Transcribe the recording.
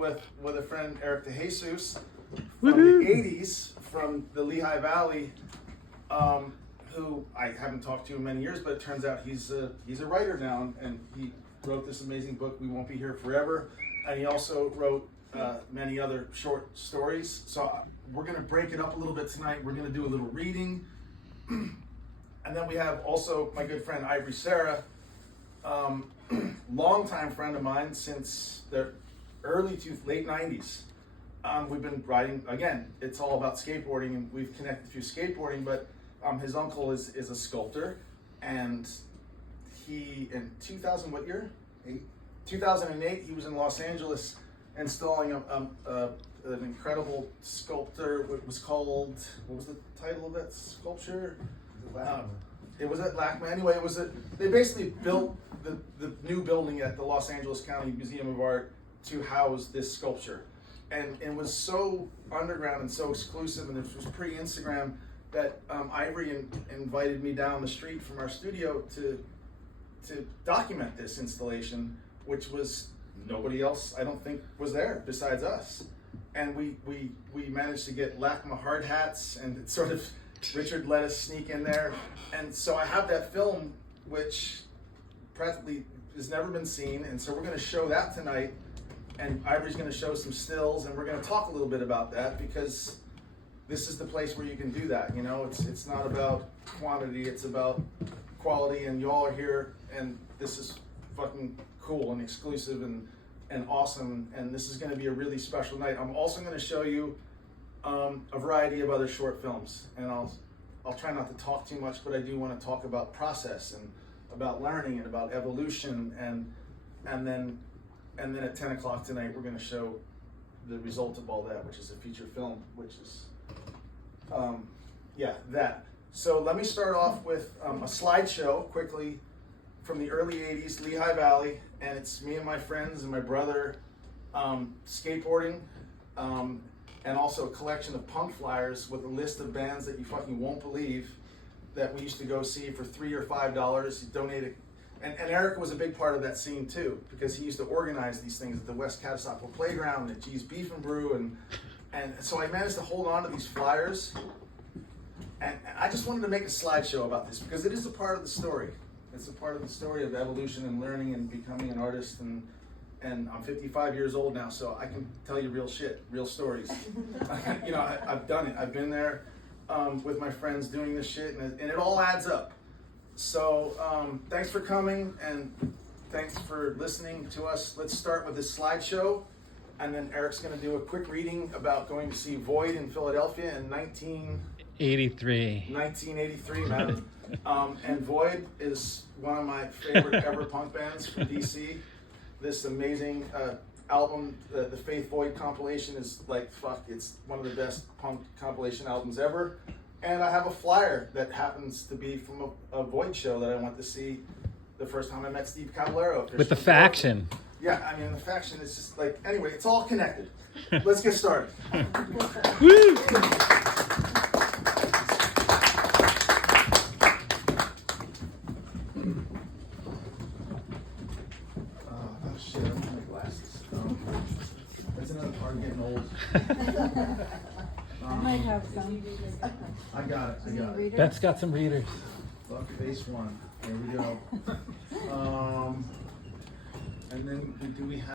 with a friend, Eric DeJesus, from the 80s, from the Lehigh Valley, who I haven't talked to in many years, but it turns out he's a writer now, and he wrote this amazing book, We Won't Be Here Forever, and he also wrote many other short stories. So we're going to break it up a little bit tonight. We're going to do a little reading, and then we have also my good friend Ivory Sarah, longtime friend of mine since the late 90s. We've been riding, again, it's all about skateboarding, and we've connected through skateboarding, but his uncle is a sculptor, and he, in 2000, what year? 2008, he was in Los Angeles installing an incredible sculptor. It was called, what was the title of that sculpture? It was at LACMA. Anyway, they basically built the new building at the Los Angeles County Museum of Art to house this sculpture. And it was so underground and so exclusive, and it was pre-Instagram, that Ivory invited me down the street from our studio to document this installation, which was nobody else, I don't think, was there besides us. And we managed to get LACMA hard hats, and it sort of, Richard let us sneak in there. And so I have that film, which practically has never been seen, and so we're going to show that tonight. And Ivory's going to show some stills, and we're going to talk a little bit about that, because this is the place where you can do that. You know, it's not about quantity, it's about quality, and y'all are here, and this is fucking cool and exclusive and awesome, and this is going to be a really special night. I'm also going to show you a variety of other short films, and I'll try not to talk too much, but I do want to talk about process and about learning and about evolution, and then at 10 o'clock tonight we're going to show the result of all that, which is a feature film, which is that. So let me start off with a slideshow quickly from the early 80s, Lehigh Valley, and it's me and my friends and my brother skateboarding, and also a collection of punk flyers with a list of bands that you fucking won't believe that we used to go see for $3 or $5. He donated, and Eric was a big part of that scene too, because he used to organize these things at the West Catasauqua Playground, at G's Beef and Brew, and so I managed to hold on to these flyers, and I just wanted to make a slideshow about this, because it is a part of the story. It's a part of the story of evolution and learning and becoming an artist, and I'm 55 years old now, so I can tell you real shit, real stories. You know, I've done it. I've been there with my friends doing this shit, and it all adds up. So thanks for coming, and thanks for listening to us. Let's start with this slideshow, and then Eric's going to do a quick reading about going to see Void in Philadelphia in 1983, man. And Void is one of my favorite ever punk bands from DC. This amazing album, the Faith Void compilation, is like, fuck, it's one of the best punk compilation albums ever. And I have a flyer that happens to be from a Void show that I went to see the first time I met Steve Caballero. With the Faction. Yeah, I mean, the Faction is just like, anyway, it's all connected. Let's get started. Woo! Shit, I don't have my glasses. That's another part of getting old. I might have some. I got it. Beth's got some readers. Fuck face one. There we go. And then do we have